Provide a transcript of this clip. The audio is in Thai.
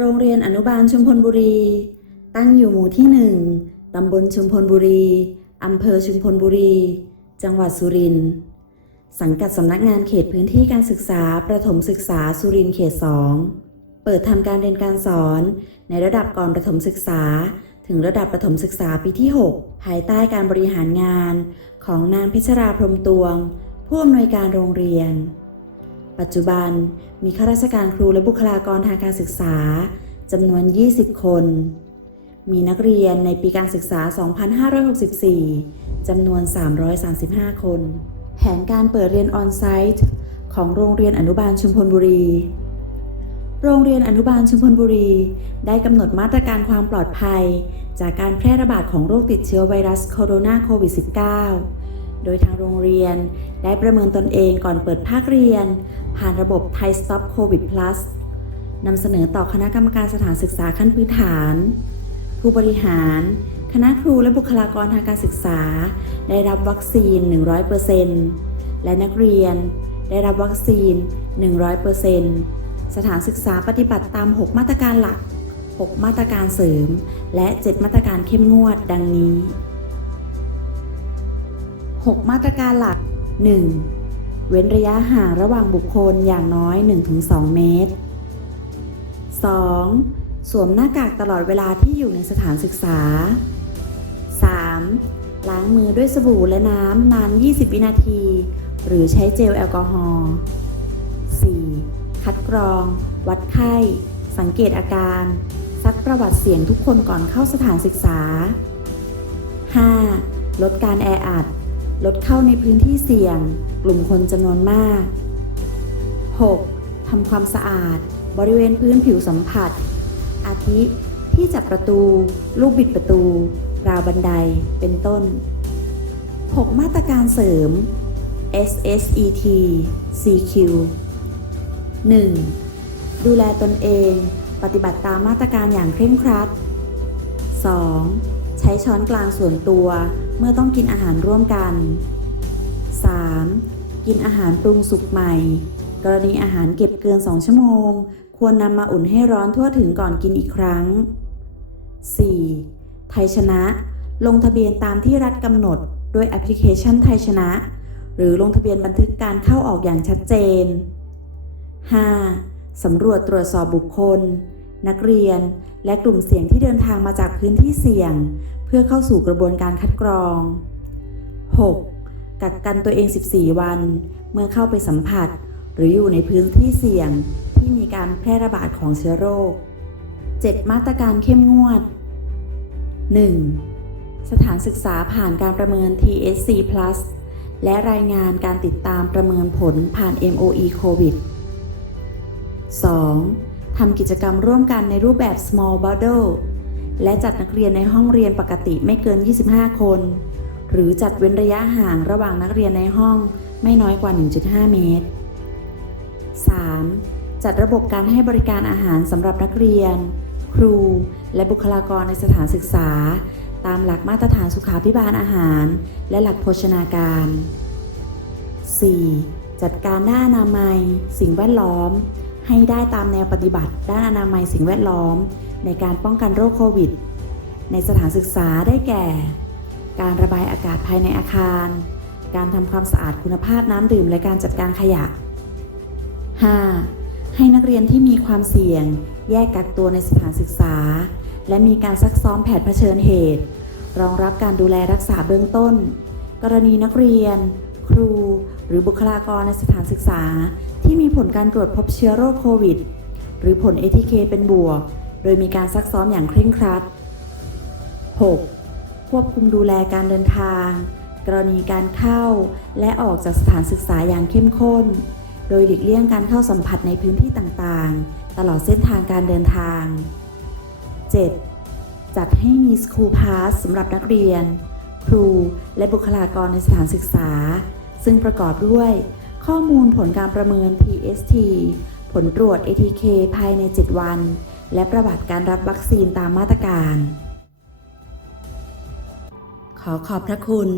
โรงเรียนอนุบาลชุมพลบุรี ตั้งอยู่หมู่ที่หนึ่งตำบลชุมพลบุรี อำเภอชุมพลบุรี จังหวัดสุรินทร์ สังกัดสำนักงานเขตพื้นที่การศึกษา ประถมศึกษาสุรินทร์เขต 2 เปิดทำการเรียนการสอน ในระดับก่อนประถมศึกษา ถึงระดับประถมศึกษาปีที่ 6 ภายใต้การบริหารงาน ของนางพิชราพรมตวง ผู้อำนวยการโรงเรียน ปัจจุบันมีข้าราชการครูและบุคลากรทางการศึกษาจำนวน 20 คน มีนักเรียนในปีการศึกษา 2564 จำนวน 335 คน แผนการเปิดเรียนออนไซต์ของโรงเรียนอนุบาลชุมพลบุรี โรงเรียนอนุบาลชุมพลบุรี ได้กำหนดมาตรการความปลอดภัย จากการแพร่ระบาดของโรคติดเชื้อไวรัสโคโรนาโควิด -19 โดยทางโรงเรียน ได้ประเมินตนเองก่อนเปิดภาคเรียน ผ่านระบบ Thai Stop COVID Plus นำเสนอต่อคณะกรรมการสถานศึกษาขั้นพื้นฐาน ผู้บริหาร คณะครูและบุคลากรทางการศึกษา ได้รับวัคซีน 100%และนักเรียน ได้รับวัคซีน 100%สถานศึกษาปฏิบัติตาม 6 มาตรการหลัก 6 มาตรการเสริม และ 7 มาตรการเข้มงวดดังนี้ 6 มาตรการหลัก 1. เว้นระยะห่างระหว่างบุคคลอย่างน้อย 1-2 เมตร 2. สวมหน้ากากตลอดเวลาที่อยู่ในสถานศึกษา 3. ล้างมือด้วยสบู่และน้ำนาน 20 วินาที หรือใช้เจลแอลกอฮอล์ 4. คัดกรอง วัดไข้ สังเกตอาการ ซักประวัติเสี่ยงทุกคนก่อนเข้าสถานศึกษา 5. ลดการแออัด ลดเข้าในพื้นที่เสี่ยง กลุ่มคนจำนวนมาก 6. ทำความสะอาด บริเวณพื้นผิวสัมผัส อาทิ ที่จับประตู ลูกบิดประตู ราวบันได เป็นต้น 6 มาตรการเสริม SSET CQ 1. ดูแลตนเอง ปฏิบัติตามมาตรการอย่างเคร่งครัด 2. ใช้ช้อนกลางส่วนตัว เมื่อต้องกินอาหารร่วมกัน 3. กินอาหารปรุงสุกใหม่ กรณีอาหารเก็บเกิน 2 ชั่วโมง ควรนำมาอุ่นให้ร้อนทั่วถึงก่อนกินอีกครั้ง 4. ไทยชนะ ลงทะเบียนตามที่รัฐกำหนดด้วยแอปพลิเคชันไทยชนะ หรือลงทะเบียนบันทึกการเข้าออกอย่างชัดเจน 5. สำรวจตรวจสอบบุคคล นักเรียน และกลุ่มเสี่ยงที่เดินทางมาจากพื้นที่เสี่ยง เพื่อเข้าสู่กระบวนการคัดกรอง 6. กักกันตัวเอง 14 วัน เมื่อเข้าไปสัมผัส หรืออยู่ในพื้นที่เสี่ยงที่มีการแพร่ระบาดของเชื้อโรค 7 มาตรการเข้มงวด 1. สถานศึกษาผ่านการประเมิน TSC และรายงานการติดตามประเมินผลผ่าน MOE COVID 2. ทำกิจกรรมร่วมกันในรูปแบบ small bundle และจัดนักเรียนในห้องเรียนปกติไม่เกิน 25 คน หรือจัดเว้นระยะห่างระหว่างนักเรียนในห้องไม่น้อยกว่า 1.5 เมตร 3. จัดระบบการให้บริการอาหารสำหรับนักเรียน ครู และบุคลากรในสถานศึกษา ตามหลักมาตรฐานสุขาพิบาลอาหาร และหลักโภชนาการ 4. จัดการด้านามัย สิ่งแวดล้อม ให้ได้ตามแนวปฏิบัติ ด้านอนามัยสิ่งแวดล้อม ในการป้องกันโรคโควิด ในสถานศึกษาได้แก่ การระบายอากาศภายในอาคาร การทำความสะอาดคุณภาพน้ำดื่มและการจัดการขยะ 5. ให้นักเรียนที่มีความเสี่ยง แยกกักตัวในสถานศึกษา และมีการซักซ้อมแผนเผชิญเหตุ รองรับการดูแลรักษาเบื้องต้น กรณีนักเรียน ครู หรือบุคลากรในสถานศึกษา ที่มีผลการตรวจพบเชื้อโรคโควิด หรือผล ATK เป็นบวก โดยมีการซักซ้อมอย่างเคร่งครัด 6. ควบคุมดูแลการเดินทาง กรณีการเข้า และออกจากสถานศึกษาอย่างเข้มข้น โดยหลีกเลี่ยงการเข้าสัมผัสในพื้นที่ต่างๆ ตลอดเส้นทางการเดินทาง 7. จัดให้มี School Pass สำหรับนักเรียน ครู และบุคลากรในสถานศึกษา ซึ่งประกอบด้วย ข้อมูลผลการประเมิน PST ผลตรวจ ATK ภายใน 7 วัน และประวัติการรับวัคซีนตามมาตรการ ขอขอบพระคุณ